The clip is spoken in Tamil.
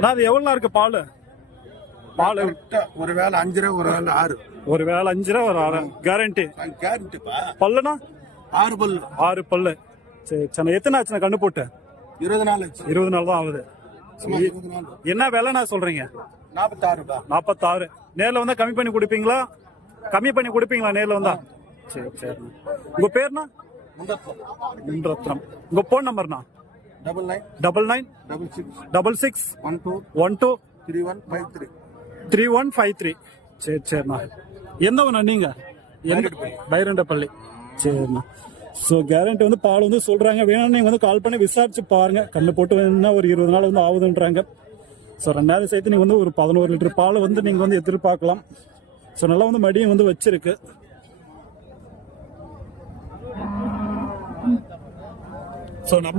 நான் அது எவ்வளோ இருக்கு பால்? பால் ஒரு வேளை 5 ரூபா, ஒரு வேளை 6. ஒரு வேளை 5 ரூபா, ஒரு 6 கேரண்டி. கேரண்டிப்பா. பல்லுனா 6 பல்லு. 6 பல்லு. சரி சரி. எத்தனை ஆச்சுண்ணா கண்ணு போட்டு? 20 நாள் ஆச்சு. 20 நாள் தான் ஆகுது. என்ன விலைண்ணா சொல்றீங்க? 46 ரூபா. 46. நேர்ல வந்தா கம்மி பண்ணி கொடுப்பீங்களா? கம்மி பண்ணி கொடுப்பீங்களா நேர்ல வந்தா? சரி சரி. உங்க பேர்னா? முண்டரத்னம். உங்க போன் நம்பர்னா? 99 66 12 3153. சரி சரிண்ணா. எந்த ஊர்ண்ணா நீங்க? பைரண்டப்பள்ளி. சரிண்ணா. ஸோ கேரண்டி வந்து பால் வந்து சொல்றாங்க. வேணும்னு நீங்க வந்து கால் பண்ணி விசாரிச்சு பாருங்க. கண்ணு போட்டு வேணும்னா ஒரு 20 நாள் வந்து ஆகுதுன்றாங்க. ஸோ 2000 சேர்த்து நீங்க வந்து ஒரு 11 லிட்டர் பால் வந்து நீங்க வந்து எதிர்பார்க்கலாம். ஸோ நல்லா வந்து மடியும் வந்து வச்சிருக்கு. ஸோ நம்ம